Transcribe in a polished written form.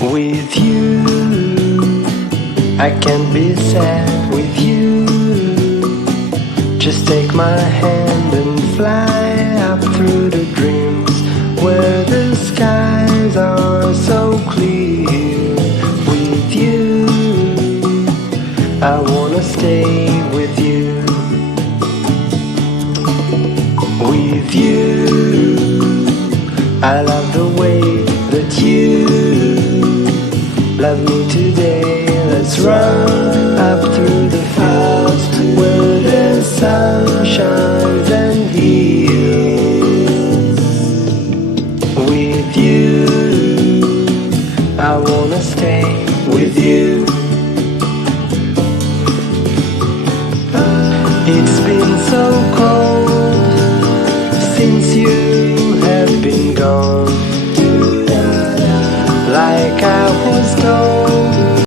With you, I can't be sad with you. Just take my hand and fly up through the dreams where the skies are so clear. With you, I wanna stay with you. With you, I love the way that you love me today. Let's run up through the fields where the sun shines and heals. With you, I wanna stay with you. It's been so cold since you have been gone. Like I was told